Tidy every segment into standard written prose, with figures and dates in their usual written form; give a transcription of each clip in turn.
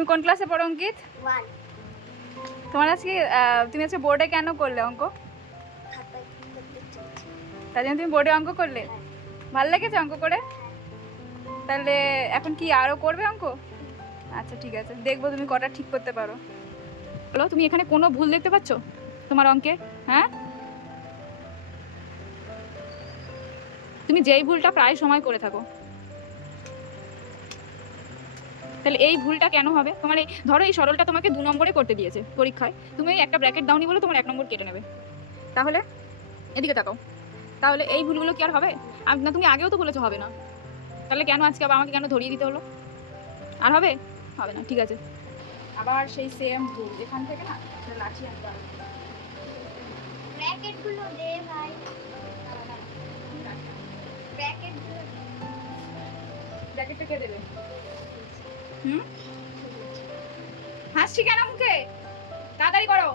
তুমি কোন ক্লাসে পড়ো অঙ্কিত? 1 তোমার আজকে তুমি আজকে বোর্ডে কেন করলে অঙ্ক? তাই জন্য তুমি বোর্ডে অঙ্ক করলে? ভালো লেগেছে অঙ্ক করে? তাহলে এখন কি আরও করবে অঙ্ক? আচ্ছা ঠিক আছে, দেখবো তুমি কটা ঠিক করতে পারো। বলো, তুমি এখানে কোনো ভুল দেখতে পাচ্ছ তোমার অঙ্কে? হ্যাঁ, তুমি যেই ভুলটা প্রায় সময় করে থাকো, তাহলে এই ভুলটা কেন হবে? তোমার এই ধরো এই সরলটা তোমাকে 2 নম্বরে করতে দিয়েছে পরীক্ষায়, তুমি একটা ব্র্যাকেট দাওনি বলে তোমার 1 নম্বর কেটে নেবে, তাহলে এদিকে তাকাও, তাহলে এই ভুলগুলো কি আর হবে? না, তুমি আগেও তো বলেছো হবে না, তাহলে কেন আজকে আবার আমাকে কেন ধরিয়ে দিতে হলো? আর হবে? হবে না, ঠিক আছে। আবার সেই সেম ভুল এখান থেকে না লাঠি আনবা। ব্র্যাকেট গুলো দে ভাই, ব্র্যাকেট গুলো ব্র্যাকেটটা কে দেবে? হাসছি কেন মুখে? তাড়াতাড়ি করো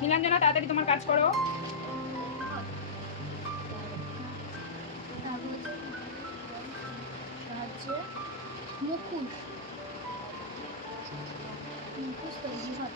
নীলাঞ্জনা, তাড়াতাড়ি তোমার কাজ করো। মুখোশ মুখোশ তৈরি হয়।